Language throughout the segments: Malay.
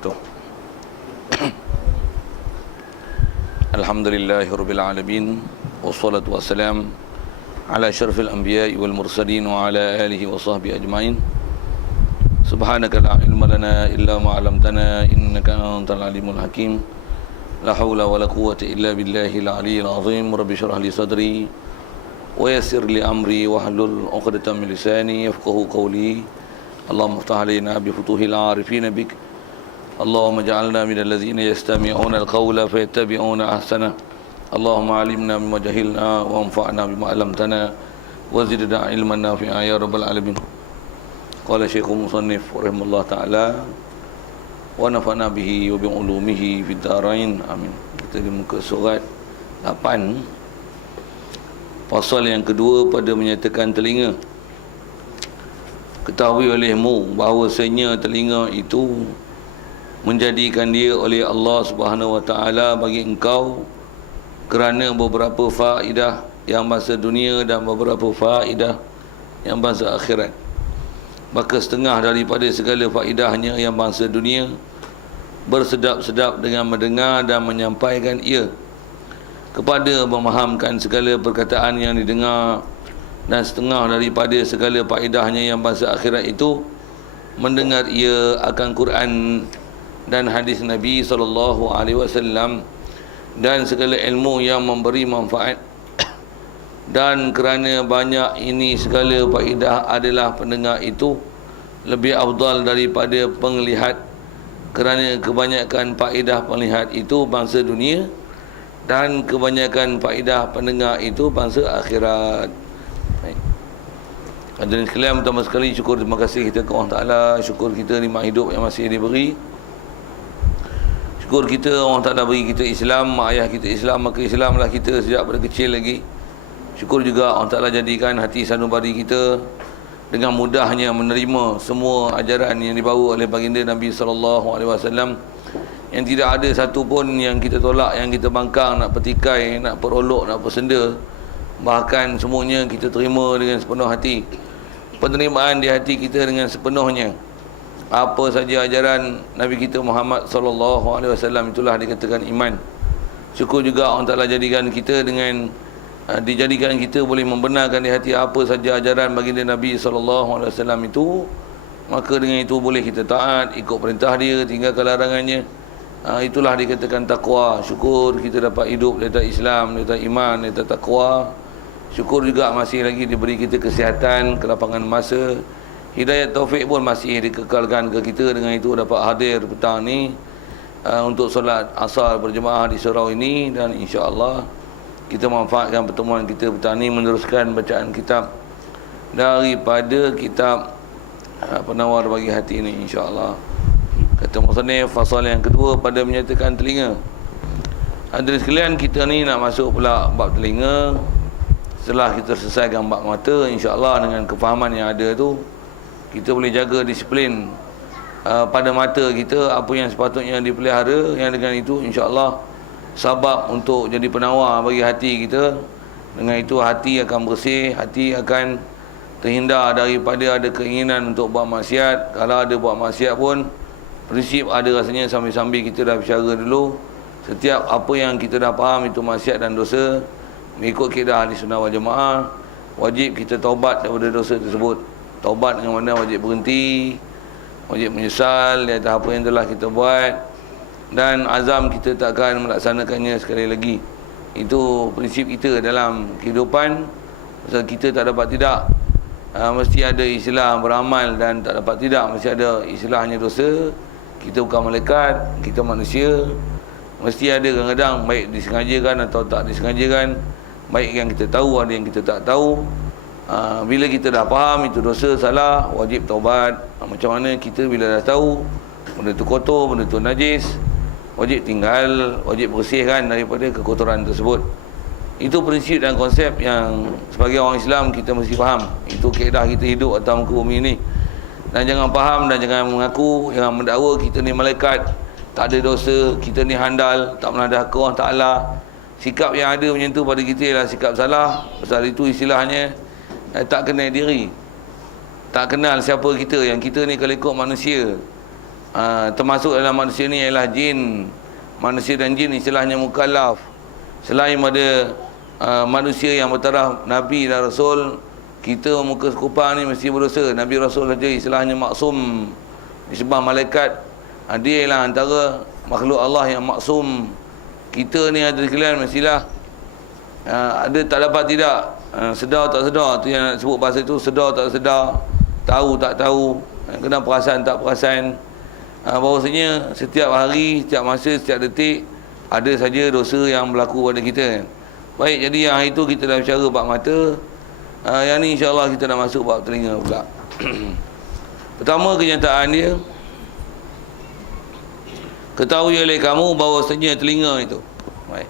wabarakatuh. Alhamdulillahirabbil alamin wassalatu wassalam ala asyrafil anbiya'i wal mursalin wa ala alihi wa sahbihi ajmain. Subhanaka la ilma lana illa ma 'allamtana innaka antal alimul hakim. La haula wala quwwata illa billahil aliyyil azim. Rabbi shrah li sadri wa yassir li amri wahlul 'uqdatam min lisani yafqahu qawli. Allahumma iftah 'alaina bi futuhil 'arifin bik. Allahumma ij'alna minal ladzina yastami'una al-qawla fayattabi'una ahsana. Allahumma 'allimna mimma jahilna wa anfa'na bima 'allamtana wa zidna 'ilman nafi'a ya rabbal alamin. Qala Syekhul Musannif rahimahullah ta'ala wa nafa'na bihi wa bi ulumihi fid dharain amin. Kita di muka surat 8, pasal yang kedua pada menyatakan telinga. Ketahui olehmu bahawasanya telinga itu menjadikan dia oleh Allah Subhanahu wa taala bagi engkau kerana beberapa faedah yang bahasa dunia dan beberapa faedah yang bahasa akhirat. Maka setengah daripada segala faedahnya yang bahasa dunia bersedap-sedap dengan mendengar dan menyampaikan ia kepada memahamkan segala perkataan yang didengar, dan setengah daripada segala faedahnya yang bahasa akhirat itu mendengar ia akan Quran dan hadis Nabi SAW dan segala ilmu yang memberi manfaat. Dan kerana banyak ini segala faedah adalah pendengar itu lebih afdal daripada penglihat, kerana kebanyakan faedah penglihat itu bangsa dunia dan kebanyakan faedah pendengar itu bangsa akhirat. Hadirin sekalian, pertama sekali syukur terima kasih kita kepada Allah Ta'ala. Syukur kita nikmat hidup yang masih diberi. Syukur kita Allah Ta'ala beri kita Islam. Mak ayah kita Islam, maka Islamlah kita sejak pada kecil lagi. Syukur juga Allah Ta'ala jadikan hati sanubari kita dengan mudahnya menerima semua ajaran yang dibawa oleh baginda Nabi SAW, yang tidak ada satu pun yang kita tolak, yang kita bangkang, nak petikai, nak perolok, nak persenda. Bahkan semuanya kita terima dengan sepenuh hati. Penerimaan di hati kita dengan sepenuhnya. Apa saja ajaran Nabi kita Muhammad SAW, itulah dikatakan iman. Syukur juga Allah Ta'ala jadikan kita dengan dijadikan kita boleh membenarkan di hati apa saja ajaran baginda Nabi SAW itu. Maka dengan itu boleh kita taat, ikut perintah dia, tinggalkan larangannya. Itulah dikatakan takwa. Syukur kita dapat hidup di atas Islam, di atas iman, di atas takwa. Syukur juga masih lagi diberi kita kesihatan, kelapangan masa, hidayat taufik pun masih dikekalkan ke kita. Dengan itu dapat hadir petang ni untuk solat asar berjemaah di surau ini, dan insya-Allah kita manfaatkan pertemuan kita petang ni meneruskan bacaan kitab daripada kitab Penawar Bagi Hati ini, insya-Allah. Kata musannif, fasal yang kedua pada menyatakan telinga. Hadirin sekalian, kita ni nak masuk pula bab telinga. Setelah kita selesaikan bab mata, insya-Allah dengan kefahaman yang ada tu, kita boleh jaga disiplin pada mata kita, apa yang sepatutnya dipelihara. Yang dengan itu insya-Allah sabab untuk jadi penawar bagi hati kita. Dengan itu hati akan bersih, hati akan terhindar daripada ada keinginan untuk buat maksiat. Kalau ada buat maksiat pun, prinsip ada rasanya sambil-sambil kita dah bicara dulu. Setiap apa yang kita dah faham itu maksiat dan dosa, mengikut kaedah ahli sunnah wal jamaah, wajib kita taubat daripada dosa tersebut. Taubat dengan mana wajib berhenti, wajib menyesal di atas apa yang telah kita buat, dan azam kita tak akan melaksanakannya sekali lagi. Itu prinsip kita dalam kehidupan. Pasal kita tak dapat tidak, mesti ada istilah beramal, dan tak dapat tidak mesti ada istilahnya dosa. Kita bukan malaikat, kita manusia. Mesti ada kadang-kadang baik disengajakan atau tak disengajakan, baik yang kita tahu, ada yang kita tak tahu. Bila kita dah faham itu dosa, salah, wajib taubat. Macam mana kita bila dah tahu benda tu kotor, benda tu najis, wajib tinggal, wajib bersihkan daripada kekotoran tersebut. Itu prinsip dan konsep yang sebagai orang Islam kita mesti faham. Itu kaedah kita hidup atas muka bumi ni. Dan jangan faham dan jangan mengaku, jangan mendakwa kita ni malaikat, tak ada dosa, kita ni handal, tak menadah ke Allah Ta'ala. Sikap yang ada macam tu pada kita ialah sikap salah. Pasal itu istilahnya tak kenal diri, tak kenal siapa kita. Yang kita ni kalau ikut manusia, termasuk dalam manusia ni ialah jin. Manusia dan jin istilahnya mukallaf. Selain pada manusia yang bertaraf Nabi dan Rasul, kita muka sekupang ni mesti berdosa. Nabi Rasul saja istilahnya maksum disebah malaikat. Dia ialah antara makhluk Allah yang maksum. Kita ni ada sekalian mestilah ada tak dapat tidak, sedar tak sedar, tu yang nak sebut bahasa tu, sedar tak sedar, tahu tak tahu, kena perasan tak perasan. Bahawasanya setiap hari, setiap masa, setiap detik ada saja dosa yang berlaku pada kita. Baik, jadi yang hari itu kita dah bicara bab mata. Yang ni insya-Allah kita nak masuk bab telinga pula. Pertama, kenyataan dia, ketahui oleh kamu bahawasanya telinga itu, baik,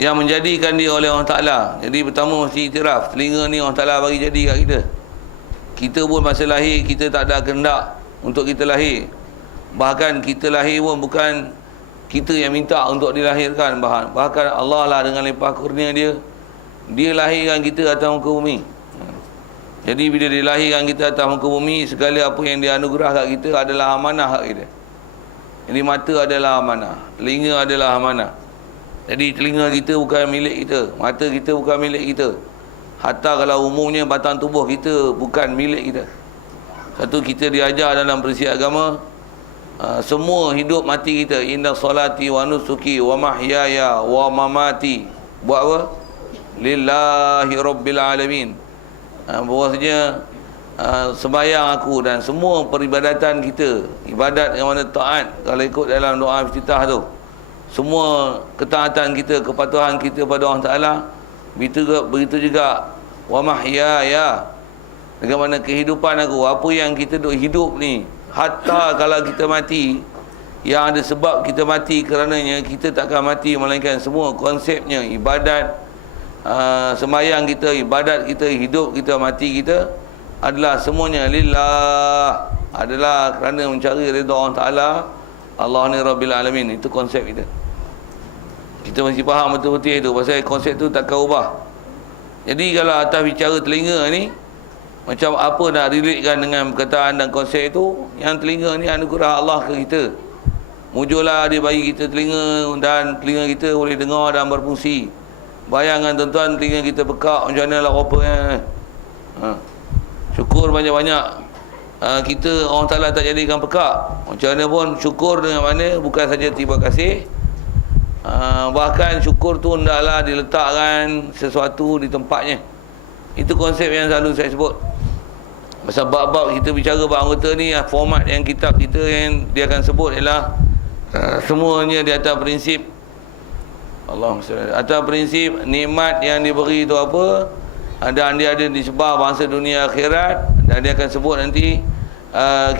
yang menjadikan dia oleh Allah Ta'ala. Jadi pertama mesti iktiraf, telinga ni Allah Ta'ala bagi jadi kat kita. Kita pun masa lahir kita tak ada kehendak untuk kita lahir. Bahkan kita lahir pun bukan kita yang minta untuk dilahirkan. Bahkan Allah lah dengan limpah kurnia dia lahirkan kita atas muka bumi. Jadi bila dilahirkan kita atas muka bumi, segala apa yang dia anugerah kat kita adalah amanah kat kita. Jadi mata adalah amanah, telinga adalah amanah. Jadi telinga kita bukan milik kita, mata kita bukan milik kita. Hatta kalau umumnya batang tubuh kita bukan milik kita. Satu, kita diajar dalam prinsip agama, semua hidup mati kita, inna salati wa nusuki wa mahyaya wa mamati, buat apa? Lillahi rabbil alamin. Bahawasanya sembahyang aku dan semua peribadatan kita, ibadat yang mana taat, kalau ikut dalam doa iftitah tu, semua ketaatan kita, kepatuhan kita pada Allah Ta'ala, begitu juga wa mahyaya, dengan mana kehidupan aku, apa yang kita duk hidup ni, hatta kalau kita mati, yang ada sebab kita mati kerananya, kita takkan mati, melainkan semua konsepnya ibadat, sembahyang kita, ibadat kita, hidup kita, mati kita adalah semuanya lillah, adalah kerana mencari redha Allah Ta'ala. Allah ni Rabbil Alamin. Itu konsep kita. Kita mesti faham betul-betul itu, pasal konsep tu takkan ubah. Jadi kalau atas bicara telinga ni, macam apa nak relatekan dengan perkataan dan konsep itu, yang telinga ni anugerah Allah ke kita. Mujurlah dia bagi kita telinga, dan telinga kita boleh dengar dan berfungsi. Bayangkan tuan-tuan, telinga kita pekak, macam mana lah rupanya. Syukur banyak-banyak. Kita Allah Ta'ala tak jadikan pekak. Macam mana pun syukur dengan mana, bukan saja terima kasih, bahkan syukur tu hendaklah diletakkan sesuatu di tempatnya. Itu konsep yang selalu saya sebut. Pasal bab-bab kita bicara bab anggota ni, format yang kitab kita yang dia akan sebut ialah semuanya di atas prinsip atas prinsip nikmat yang diberi itu apa, dan dia ada disebar bangsa dunia akhirat. Dan dia akan sebut nanti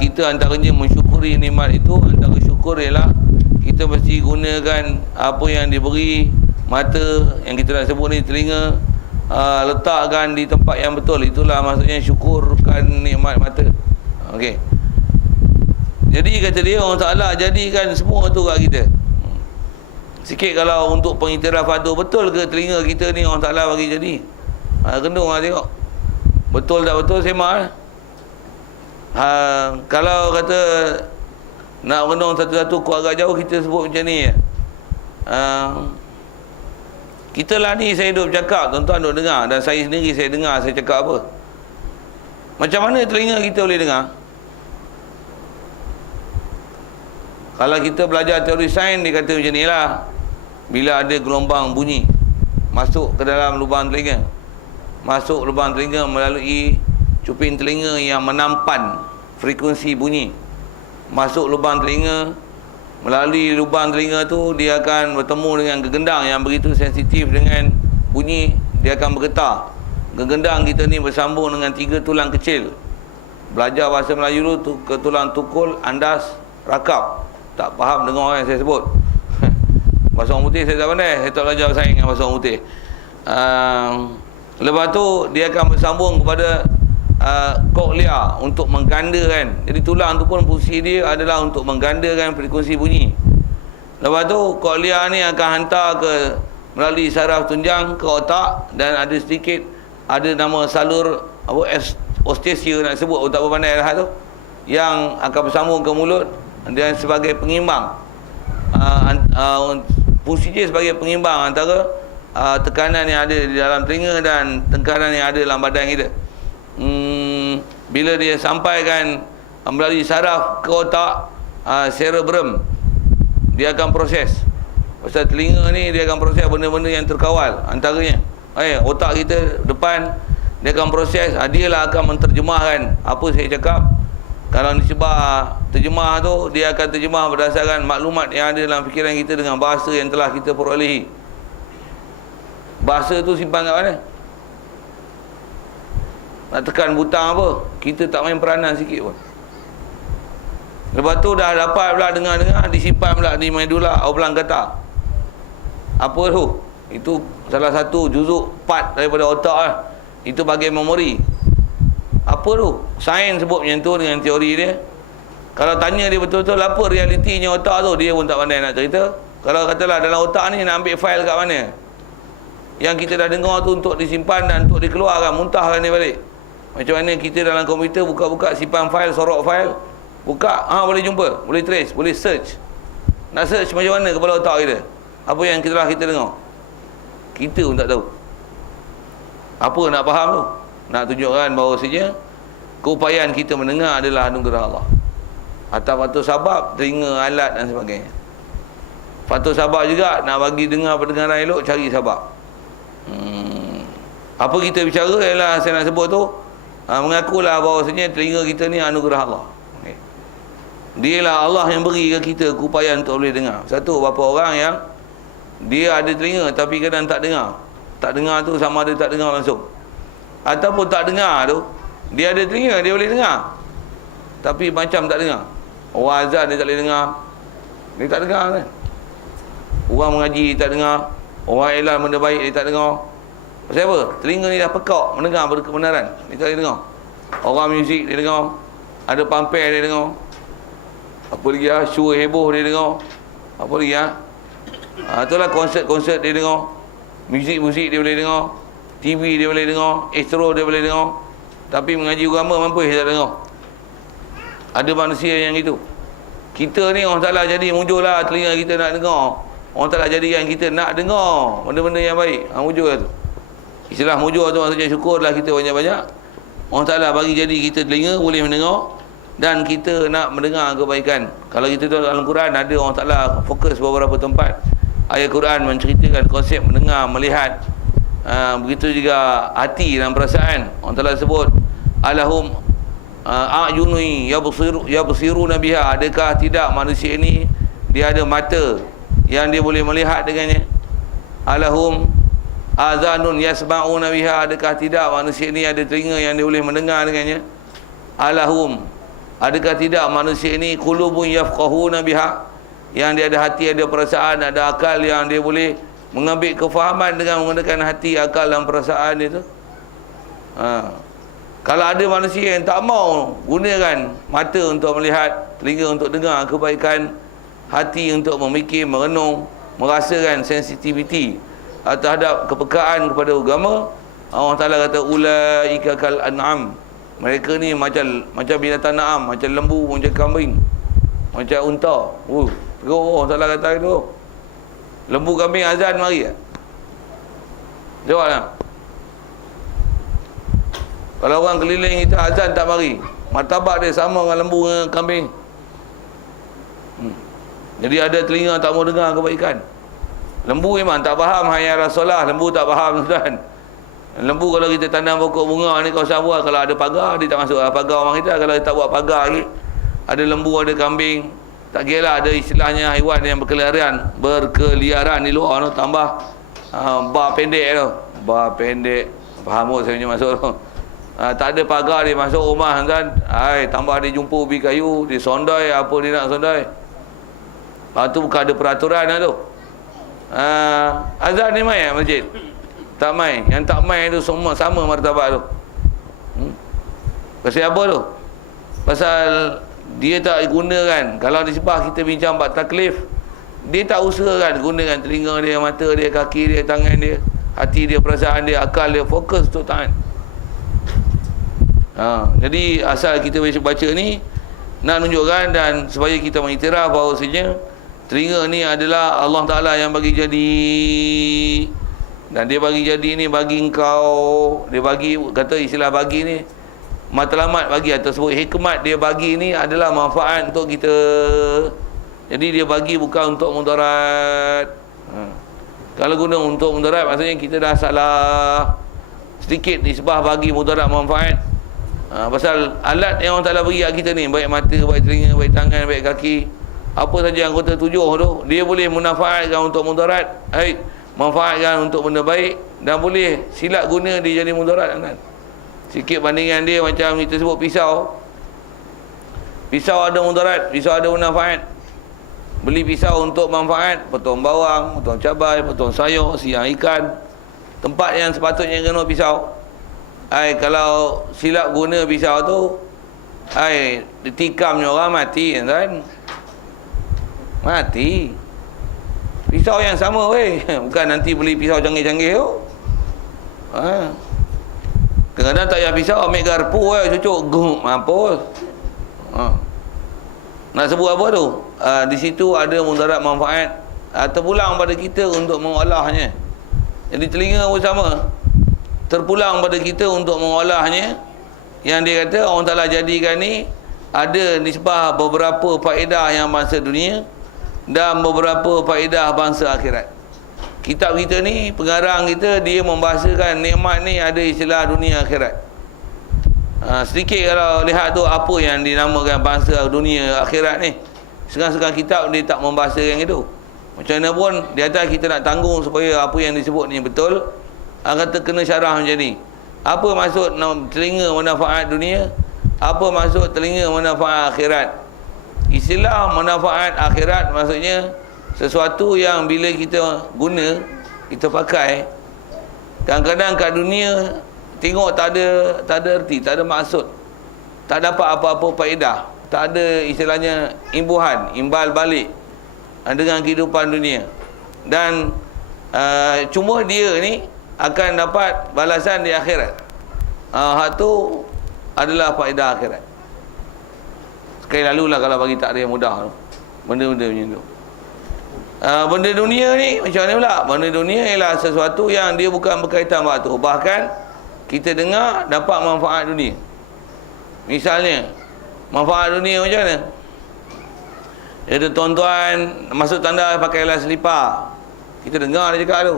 kita antaranya mensyukuri nikmat itu. Antara syukur ialah kita mesti gunakan apa yang diberi. Mata yang kita nak sebut ni, telinga, letakkan di tempat yang betul. Itulah maksudnya syukurkan nikmat mata. Okey. Jadi kata dia, Allah Ta'ala jadikan semua tu kat kita. Sikit kalau untuk pengiktirafan tu, betul ke telinga kita ni Allah Ta'ala bagi jadi? Kendung lah tengok. Betul tak betul, sembah lah. Kalau kata nak renung satu-satu kuat agak jauh, kita sebut macam ni. Kita lah ni, saya duduk bercakap, tuan-tuan duduk dengar, dan saya sendiri saya dengar saya cakap apa. Macam mana telinga kita boleh dengar? Kalau kita belajar teori sains, dia kata macam ni lah. Bila ada gelombang bunyi masuk ke dalam lubang telinga, masuk lubang telinga melalui cuping telinga yang menampan frekuensi bunyi, masuk lubang telinga, melalui lubang telinga tu dia akan bertemu dengan gegendang yang begitu sensitif dengan bunyi, dia akan bergetar. Gegendang kita ni bersambung dengan 3 tulang kecil. Belajar bahasa Melayu tu ke tulang tukul, andas, rakap. Tak faham dengar yang saya sebut. Bahasa orang putih saya tak pandai, saya tak belajar sains dengan bahasa orang putih. Lepas tu dia akan bersambung kepada koklia untuk menggandakan. Jadi tulang tu pun fungsi dia adalah untuk menggandakan frekuensi bunyi. Lepas tu koklia ni akan hantar ke melalui saraf tunjang ke otak, dan ada sedikit, ada nama salur apa, ostesia nak sebut, tak apa pandai lah tu. yang akan bersambung ke mulut dan sebagai pengimbang. Fungsi dia sebagai pengimbang antara tekanan yang ada di dalam telinga dan tekanan yang ada dalam badan kita. Bila dia sampaikan melalui saraf ke otak, cerebrum, dia akan proses. Pasal telinga ni dia akan proses benda-benda yang terkawal. Antaranya otak kita depan, dia akan proses, dia lah akan menterjemahkan apa saya cakap. Kalau disebar terjemah tu, dia akan terjemah berdasarkan maklumat yang ada dalam fikiran kita dengan bahasa yang telah kita perolehi. Bahasa tu simpan kat mana? Nak tekan butang apa? Kita tak main peranan sikit pun. Lepas tu dah dapat pula dengar-dengar, disimpan pula di medula oblongata. Apa tu? Itu salah satu juzuk part daripada otak lah. Itu bahagian memori. Apa tu? Sains sebut macam tu dengan teori dia. Kalau tanya dia betul-betul apa realitinya otak tu, dia pun tak pandai nak cerita. Kalau katalah dalam otak ni nak ambil fail kat mana, yang kita dah dengar tu untuk disimpan dan untuk dikeluarkan, muntahkan dia balik. Macam mana kita dalam komputer buka-buka simpan fail, sorok fail, buka, boleh jumpa, boleh trace, boleh search. Nak search macam mana kepala otak kita? Apa yang kita dengar? Kita pun tak tahu. Apa nak faham tu? Nak tunjukkan bahawasanya keupayaan kita mendengar adalah anugerah Allah. Atau faktor sabab, telinga, alat dan sebagainya. Faktor sabab juga, nak bagi dengar pendengaran elok, cari sabab. Apa kita bicara ialah saya nak sebut tu, mengakulah bahawasanya telinga kita ni anugerah Allah. Dia lah Allah yang beri ke kita keupayaan untuk boleh dengar. Satu, berapa orang yang dia ada telinga tapi kadang tak dengar. Tak dengar tu sama ada tak dengar langsung, ataupun tak dengar tu, dia ada telinga, dia boleh dengar tapi macam tak dengar. Orang azan dia tak boleh dengar, dia tak dengar kan. Orang mengaji tak dengar, orang elan benda baik dia tak dengar. Pasal apa? Telinga ni dah pekak mendengar kebenaran, dia tak boleh dengar. Orang muzik dia dengar, ada pampir dia dengar, apa lagi show heboh dia dengar, apa lagi itulah konsert dia dengar, muzik dia boleh dengar, TV dia boleh dengar, Astro dia boleh dengar, tapi mengaji agama mampu dia tak dengar. Ada manusia yang itu. Kita ni orang Ta'ala jadi mujurlah telinga kita nak dengar. Orang Ta'ala jadikan kita nak dengar benda-benda yang baik. Mujur tu. Istilah mujur tu maksudnya syukurlah kita banyak-banyak. Allah Ta'ala bagi jadi kita telinga boleh mendengar, dan kita nak mendengar kebaikan. Kalau kita tengok dalam Quran, ada Allah Ta'ala fokus beberapa tempat ayat Quran menceritakan konsep mendengar, melihat. Begitu juga hati dan perasaan. Allah Ta'ala sebut alahum a'yuni yabsiruna biha, adakah tidak manusia ini dia ada mata yang dia boleh melihat dengannya? Alahum azanun yasma'una biha, adakah tidak manusia ini ada telinga yang dia boleh mendengar dengannya? Alahum, adakah tidak manusia ini qulubun yafqahuna biha, yang dia ada hati, ada perasaan, ada akal yang dia boleh mengambil kefahaman dengan menggunakan hati, akal dan perasaan dia tu? Kalau ada manusia yang tak mau gunakan mata untuk melihat, telinga untuk dengar kebaikan, hati untuk memikir, merenung, merasakan sensitivity terhadap kepekaan kepada agama, Allah Ta'ala kata ulaika kal an'am, mereka ni macam binatang na'am, macam lembu, macam kambing, macam unta. Allah Ta'ala kata itu. Lembu, kambing azan mari tak? Jawablah. Kalau orang keliling kita azan tak mari, martabat dia sama dengan lembu dengan kambing. Jadi ada telinga tak mau dengar kebaikan. Lembu memang tak faham hayya rasulullah, lembu tak faham tuan. Lembu kalau kita tanam pokok bunga ni kawasan buat, kalau ada pagar dia tak masuk pagar orang kita. Kalau kita tak buat pagar lagi, ada lembu, ada kambing, tak kira lah, ada istilahnya haiwan yang berkeliaran di luar tu, tambah bar pendek tu, bar pendek, faham tak saya punya masuk tu. Tak ada pagar dia masuk rumah kan, tambah dia jumpa ubi kayu, dia sondai apa dia nak sondai. Tu bukan ada peraturan lah tu. Azan ni main masjid? Tak main. Yang tak main tu semua sama martabat tu. Pasal apa tu? Pasal dia tak gunakan. Kalau di sebab kita bincang bab taklif, dia tak usahakan gunakan telinga dia, mata dia, kaki dia, tangan dia, hati dia, perasaan dia, akal dia, fokus untuk taat. Jadi asal kita baca ni, nak tunjukkan dan supaya kita mengiktiraf bahawasanya telinga ni adalah Allah Ta'ala yang bagi jadi, dan dia bagi jadi ni bagi engkau. Dia bagi, kata istilah bagi ni matlamat bagi, atau sebut hikmat dia bagi ni adalah manfaat untuk kita. Jadi dia bagi bukan untuk mudarat. Kalau guna untuk mudarat, maksudnya kita dah salah sedikit nisbah bagi mudarat manfaat. Pasal alat yang Allah Ta'ala bagi kat kita ni, baik mata, baik telinga, baik tangan, baik kaki, apa saja anggota tujuh tu, dia boleh memanfaatkan untuk mudarat, manfaatkan untuk benda baik, dan boleh silap guna dia jadi mudarat kan. Sikit bandingan dia macam kita sebut pisau. Pisau ada mudarat, pisau ada manfaat. Beli pisau untuk manfaat, potong bawang, potong cabai, potong sayur, siang ikan, tempat yang sepatutnya kena pisau. Kalau silap guna pisau tu, ditikam orang mati kan. Mati. Pisau yang sama weh. Bukan nanti beli pisau canggih-canggih tu. Kadang-kadang tak payah pisau, ambil garpu cucuk gum mampus. Nak sebut apa tu? Di situ ada mudarat manfaat terpulang pada kita untuk mengolahnya. Jadi telinga pun sama, terpulang pada kita untuk mengolahnya. Yang dia kata Allah Ta'ala jadikan ni ada nisbah beberapa faedah yang bangsa dunia dan beberapa faedah bangsa akhirat. Kitab kita ni, pengarang kita, dia membahasakan nikmat ni ada istilah dunia akhirat. Sedikit kalau lihat tu apa yang dinamakan bangsa dunia akhirat ni. Sekarang-sekarang kitab dia tak membahasakan itu. Macam mana pun di atas kita nak tanggung supaya apa yang disebut ni betul. Kata kena syarah macam ni. Apa maksud telinga manfaat dunia? Apa maksud telinga manfaat akhirat? Istilah manfaat akhirat maksudnya sesuatu yang bila kita guna, kita pakai, kadang-kadang kat dunia tengok tak ada erti, tak ada maksud, tak dapat apa-apa faedah, tak ada istilahnya imbuhan, imbal balik dengan kehidupan dunia. Dan cuma dia ni akan dapat balasan di akhirat. Hak tu adalah faedah akhirat. Sekali lalulah kalau bagi tak ada yang mudah tu, benda-benda macam tu. Benda dunia ni macam mana pula? Benda dunia ialah sesuatu yang dia bukan berkaitan waktu, bahkan kita dengar dapat manfaat dunia. Misalnya manfaat dunia macam mana? Ada tuan-tuan masuk tanda pakailah selipar. Kita dengar dia cakap tu,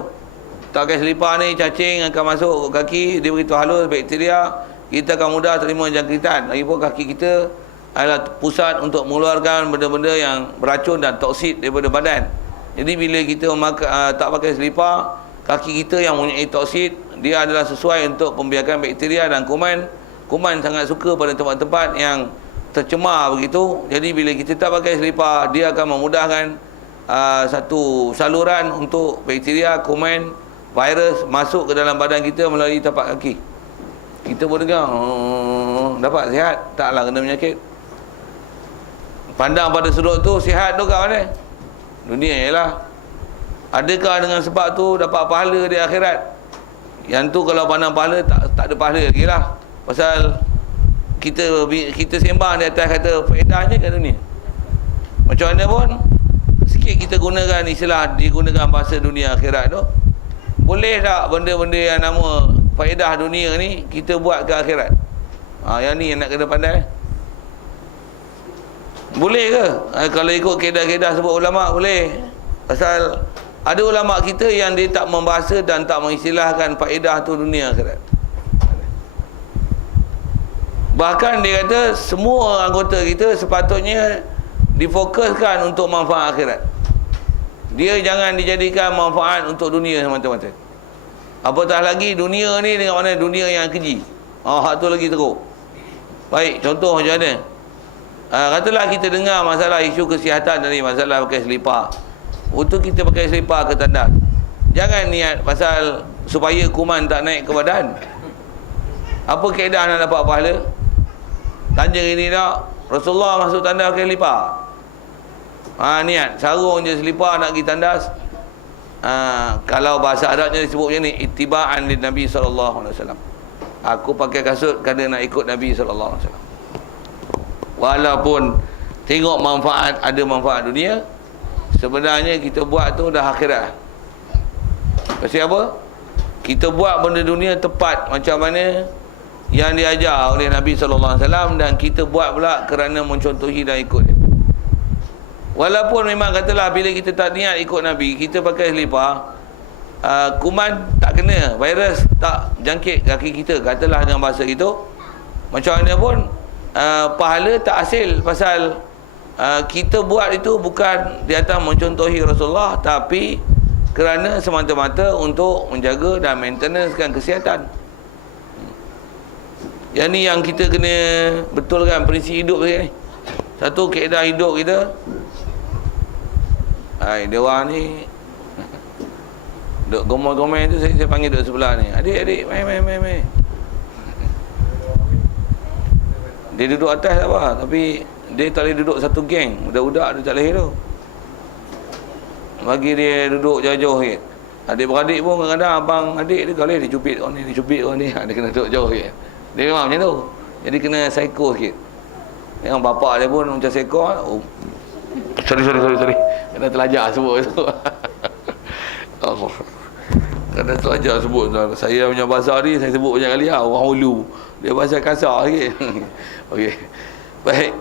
tak pakai selipar ni cacing akan masuk kaki, dia beritahu halus bakteria, kita akan mudah terima jangkitan. Lagipun kaki kita adalah pusat untuk mengeluarkan benda-benda yang beracun dan toksik daripada badan. Jadi bila kita tak pakai selipar, kaki kita yang mempunyai toksik, dia adalah sesuai untuk pembiakan bakteria dan kuman. Kuman sangat suka pada tempat-tempat yang tercemar begitu. Jadi bila kita tak pakai selipar, dia akan memudahkan satu saluran untuk bakteria, kuman, virus masuk ke dalam badan kita melalui tapak kaki. Kita pun dengar, dapat sihat, taklah kena penyakit. Pandang pada sudut tu, sihat tu kat mana? Dunia ialah. Adakah dengan sebab tu dapat pahala di akhirat? Yang tu kalau pandang pahala, tak ada pahala lagi lah. Pasal kita sembang di atas kata faedahnya kat dunia. Macam mana pun sikit kita gunakan istilah, digunakan bahasa dunia akhirat tu, boleh tak benda-benda yang nama faedah dunia ni kita buat ke akhirat? Yang ni yang nak kena pandai. Boleh ke? Kalau ikut kaedah-kaedah sebut ulama, boleh. Pasal ada ulama kita yang dia tak membahasa dan tak mengistilahkan faedah tu dunia akhirat. Bahkan dia kata semua anggota kita sepatutnya difokuskan untuk manfaat akhirat. Dia jangan dijadikan manfaat untuk dunia semata-mata. Apatah lagi dunia ni dengan mana dunia yang keji. Hak tu lagi teruk. Baik, contoh macam mana? Katalah kita dengar masalah isu kesihatan tadi, masalah pakai selipar. Untuk kita pakai selipar ke tandas, jangan niat pasal supaya kuman tak naik ke badan. Apa kaedah nak dapat pahala? Tanya ini tak, Rasulullah masuk tandas pakai selipar. Niat sarung je selipar nak pergi tandas. Kalau bahasa Arabnya disebut macam ni, ittiba'an lin Nabi sallallahu alaihi wasallam. Aku pakai kasut kerana nak ikut Nabi sallallahu alaihi wasallam. Walaupun tengok manfaat, ada manfaat dunia, sebenarnya kita buat tu dah akhirat. Pasal apa? Kita buat benda dunia tepat macam mana yang diajar oleh Nabi SAW, dan kita buat pula kerana mencontohi dan ikut dia. Walaupun memang katalah bila kita tak niat ikut Nabi, kita pakai selipar, kuman tak kena, virus tak jangkit kaki kita, katalah dengan bahasa gitu, macam mana pun pahala tak hasil. Pasal kita buat itu bukan di atas mencontohi Rasulullah, tapi kerana semata-mata untuk menjaga dan maintenancekan kesihatan. Yang ni yang kita kena betulkan prinsip hidup ni. Satu, kaedah hidup kita. Dia orang ni duk gomel-gomel tu, saya panggil duk sebelah ni. Adik, mai. Dia duduk atas tak apa, tapi dia tak boleh duduk satu geng. Budak-budak dia tak boleh tu. Bagi dia duduk jauh-jauh sikit. Adik-beradik pun kadang-kadang abang adik dia boleh dicubit orang ni, dia kena duduk jauh sikit. Dia memang macam tu. Jadi kena psycho sikit. Yang bapak dia pun macam psycho. Sorry. Kena terlajar sebut tu. Allah. Kena terlajar sebut. Saya punya bahasa ni saya sebut banyak kali lah. Orang Hulu. Dia bahasa kasar sikit. Okey. Baik.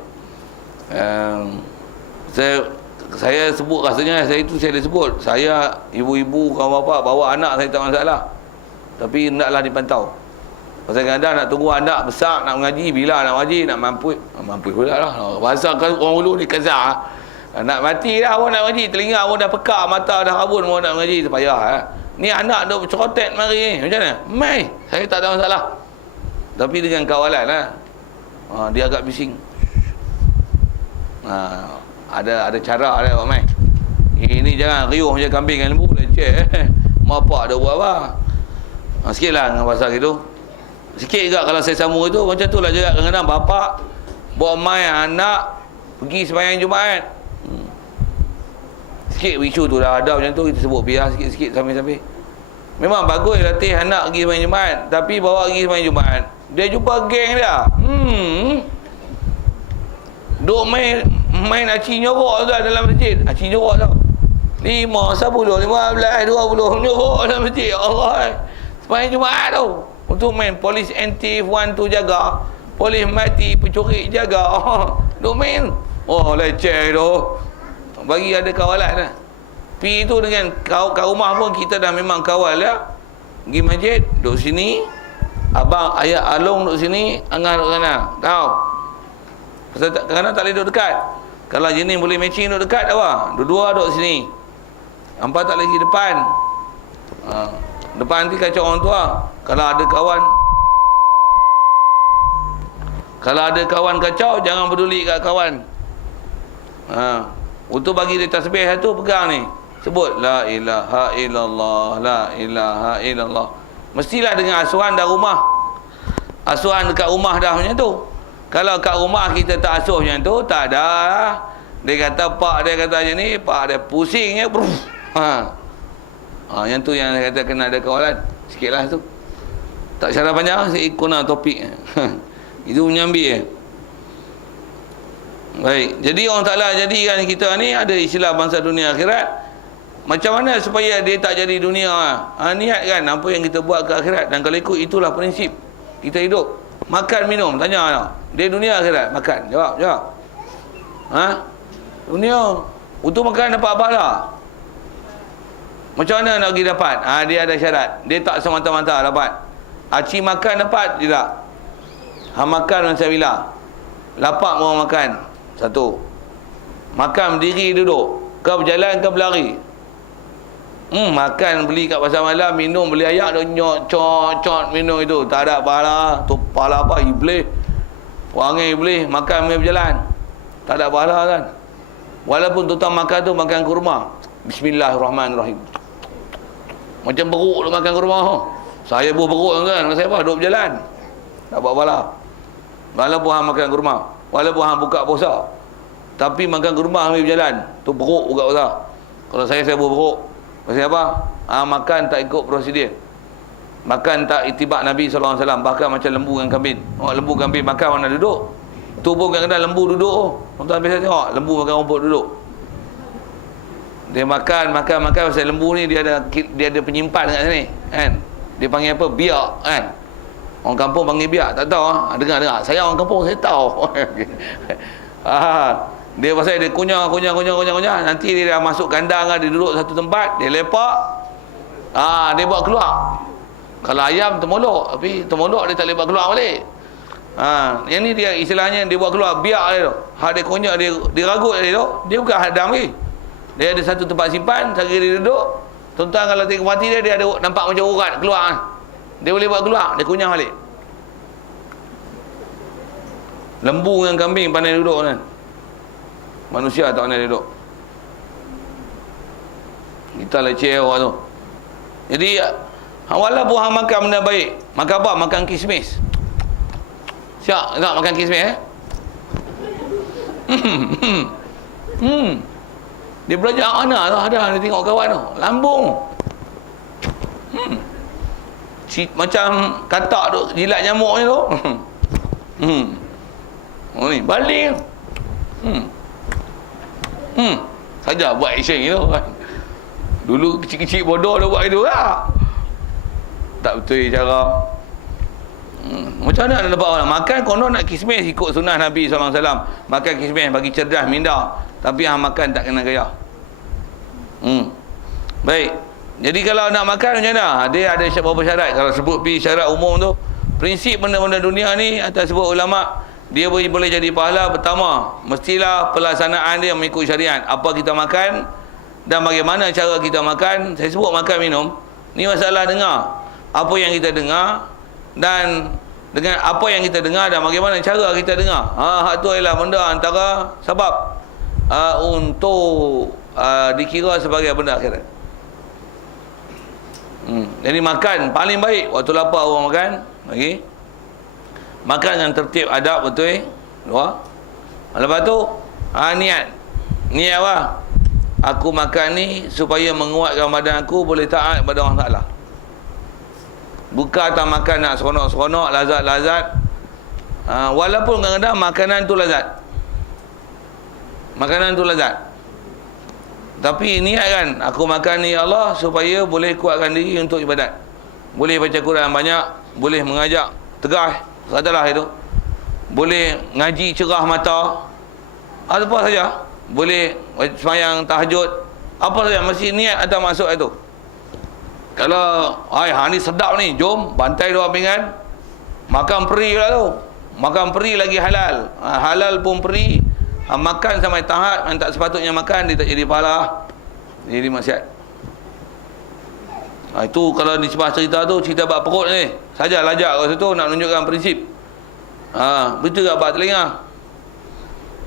Saya sebut rasanya saya dah sebut. Saya, ibu-ibu, kawan bapak bawa anak saya tak masalah. Tapi hendaklah dipantau. Pasal kadang nak tunggu anak besar nak mengaji, bila nak mengaji, nak mampu pula lah. Bahasa orang Hulu ni kasar. Nak mati dah awak nak mengaji, telinga awak dah pekak, mata dah rabun, awak nak mengaji, terpayah. Ni anak duk cerotet mari ni. Macam mana? Mai, saya tak ada masalah. Tapi dengan kawalan lah. Dia agak bising. Ada cara dia Pak Mai. Ini jangan riuh macam kambing dengan lembu, leceh. Bapak ada buat apa? Sikitlah dengan bahasa gitu. Sikit juga kalau saya sambung itu, macam tu lah juga kadang-kadang bapak bawa mai anak pergi sembahyang Jumaat. Sikit isu tu dah ada macam tu, kita sebut biar sikit-sikit sambil-sambil. Memang bagus latih anak pergi sembahyang Jumaat, tapi bawa pergi sembahyang Jumaat, dia jumpa geng dia. Duk main aci nyorok tu dalam masjid. Aci nyorok tau. 5, 10, 15, 20 nyorok dalam masjid. Allah. Sembahyang Jumaat tu. Untuk main polis anti one tu jaga, polis mati pencuri jaga. Duk main. Oh leceh tu. Bagi ada kawalan lah. Pi tu dengan kat rumah pun kita dah memang kawal ya. Pergi masjid, duduk sini. Abang ayah Along duduk sini, Angah duduk sana. Tahu? Pasal kadang-kadang tak boleh duduk dekat. Kalau jenis boleh matching duduk dekat apa? Dua-dua duduk sini. Hampa tak lagi depan. Depan nanti kacau orang tua. Kalau ada kawan kacau, jangan peduli kat kawan. Untuk bagi dia tasbih satu, pegang ni. Sebut la ilaha illallah, la ilaha illallah. Mestilah dengan asuhan dah rumah. Asuhan dekat rumah dah macam tu. Kalau kat rumah kita tak asuh macam tu, tak ada. Dia kata pak dia kata macam ni, pak dia pusing ya. Yang tu yang saya kata kena ada kawalan. Sikitlah tu. Tak syarah panjang, saya ikut topik. Itu menyambil. Baik. Jadi orang Ta'ala jadikan kita ni ada istilah bangsa dunia akhirat. Macam mana supaya dia tak jadi dunia? Niat kan apa yang kita buat ke akhirat. Dan kalau ikut itulah prinsip kita hidup. Makan minum, tanya dia dunia akhirat, makan. Jawab. Dunia. Untuk makan dapat pahala. Macam mana nak pergi dapat? Dia ada syarat. Dia tak semata-mata dapat. Aci makan dapat tidak. Makan macam bila? Lapak orang makan. Satu. Makan berdiri duduk. Kau berjalan, kau berlari. Makan beli kat pasar malam, minum beli ayak, dia cot minum itu. Tak ada pahala. Tu pahala apa? Iblis. Wangi iblis. Makan main berjalan. Tak ada pahala kan? Walaupun tuan makan tu makan kurma. Bismillahirrahmanirrahim. Macam beruk tu makan kurma. Saya pun beruk kan. Saya apa? Duduk berjalan. Tak buat pahala. Walaupun hang makan kurma, walaupun hang buka puasa, tapi makan kurma ambil berjalan, tu beruk buka puasa. Kalau saya beruk. Pasal apa? Makan tak ikut prosedur. Makan tak itibak Nabi SAW. Bahkan macam lembu dengan kambing. Lembu kambing makan mana duduk. Tu pun kadang-kadang lembu duduk. Tuan-tuan biasa tengok lembu makan rumput duduk. Dia makan pasal lembu ni dia ada penyimpan dekat sini, kan? Dia panggil apa? Biak, kan? Orang kampung panggil biak, tak tahu dengar. Saya orang kampung, saya tahu. Dia pasal dia kunyah, nanti dia dah masuk kandang, dia duduk satu tempat, dia lepak. Dia buat keluar. Kalau ayam termolok, tapi termolok dia tak boleh buat keluar balik. Yang ni dia istilahnya dia buat keluar biak dia tu. Hak dia kunyah, dia ragut dia tu, dia bukan hadam ni. Dia ada satu tempat simpan, sekali dia duduk. Tuan-tuan kalau tengok mati dia ada nampak macam urat keluar. Dia boleh buat keluar, dia kunyah balik. Lembu dengan kambing pandai duduk kan. Manusia tak pandai duduk. Kita leceh awak tu. Jadi walaupun hang makan benda baik, makan apa? Makan kismis. Siap tak makan kismis Dia belajar mana tu, ada dia tengok kawan tu, lambung. Macam katak tu jilat nyamuk ni tu. Oh ni baling. Saja buat action gitu kan. Dulu kecil-kecil bodoh dah buat itu lah. Tak betul cara. Macam mana nak dapat orang makan? Konon nak kismis ikut sunnah Nabi SAW. Makan kismis bagi cerdas minda. Tapi yang makan tak kena gaya. Baik. Jadi kalau nak makan macam mana? Dia ada beberapa syarat. Kalau sebut pi syarat umum tu, prinsip benda-benda dunia ni atas sebut ulama, dia boleh jadi pahala. Pertama, mestilah pelaksanaan dia mengikut syariat. Apa kita makan dan bagaimana cara kita makan. Saya sebut makan minum ni masalah dengar. Apa yang kita dengar dan dengan apa yang kita dengar dan bagaimana cara kita dengar. Hak tu ialah benda antara sebab untuk dikira sebagai benda akhirat. Jadi makan paling baik waktu lapar orang makan. Okey. Makan dengan tertib adab betul. Dua. Lepas tu niat. Niat apa? Aku makan ni supaya menguatkan badan aku boleh taat kepada Allah Taala. Bukan tak makan nak seronok-seronok, lazat-lazat. Walaupun kadang-kadang makanan tu lazat. Makanan tu lazat. Tapi niat kan, aku makan ni Allah supaya boleh kuatkan diri untuk ibadat. Boleh baca Quran banyak, boleh mengajak tegas, katalah itu. Boleh ngaji cerah mata. Apa saja. Boleh sembahyang tahajud. Apa saja mesti niat atau masuk itu. Kalau ni sedap ni, jom bantai dua pinggan. Makan peri lah tu. Makan peri lagi halal. Halal pun peri. Makan sampai tahap yang tak sepatutnya makan, dia tak jadi pahala, jadi maksiat. Itu kalau di sebuah cerita tu, cerita bab perut ni saja lajak kat situ nak menunjukkan prinsip. Betul tak bab telinga.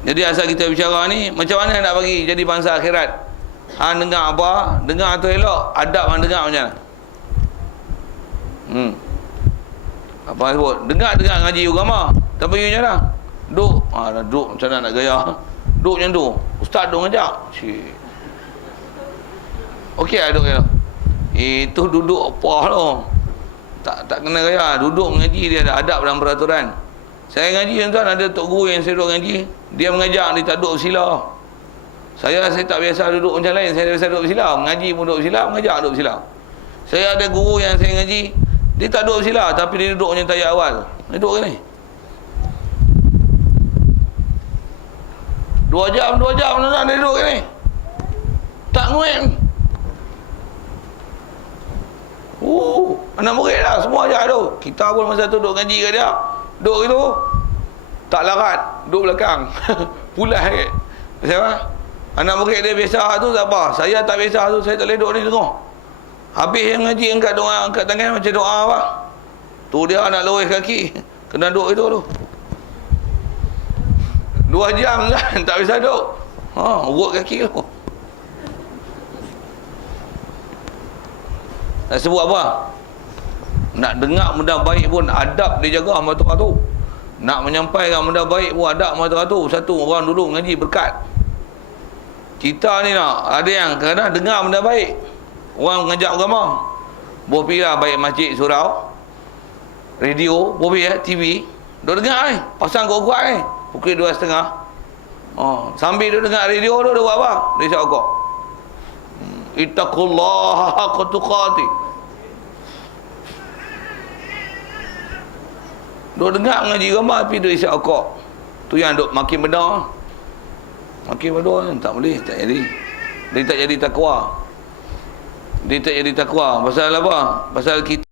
Jadi asal kita bicara ni, macam mana nak bagi jadi bangsa akhirat. Dengar apa? Dengar tu elok. Adab hang dengar macam mana? Apa sebut? Dengar ngaji agama. Tapi macam mana? Duk. Duk macam mana nak gaya? Duk macam tu. Ustaz duk ngajak. Okey lah duk ya. Itu duduk apa tu? Tak kena gaya. Duduk mengaji dia ada adab dan peraturan. Saya ngaji tuan, ada tok guru yang saya duduk ngaji, dia mengajak, dia tak duduk bersila. Saya tak biasa duduk macam lain, saya biasa duduk bersila. Mengaji pun duduk bersila, mengajak duduk bersila. Saya ada guru yang saya ngaji, dia tak duduk bersila, tapi dia duduk macam tayar awal. Dia duduk ke ni? 2 jam tuan-tuan, dia duduk ke ni? Tak nguit. Anak murid lah, semua ajak tu. Kita pun masa tu duduk ngaji ke dia, duduk gitu, tak larat, duduk belakang. Pulas sikit. Siapa? Anak murid dia biasa tu tak apa. Saya tak biasa tu, saya tak boleh duduk ni tengok. Habis yang ngaji angkat doa, angkat tangan macam doa apa? Tu dia nak lurus kaki, kena duduk itu tu. 2 jam kan, tak bisa duduk. Urut kaki tu. Nak sebut apa? Nak dengar benda baik pun adab dia jaga sama tu. Nak menyampaikan benda baik pun adab sama tu. Satu orang dulu ngaji berkat. Kita ni nak ada yang kadang dengar benda baik, orang mengajak agama, boleh lah baik masjid, surau, radio, boleh TV, duk dengar pasang kuat-kuat Pukul 2.30. Sambil dia dengar radio dia buat apa? Dia isap rokok. Ittaqullaha haqqa tuqatih. Dia dengar mengaji ramai tapi dia isap rokok. Tu yang duk makin benar. Makin benar tak boleh, tak jadi. Dia tak jadi takwa. Dia tak jadi takwa. Pasal apa? Pasal kita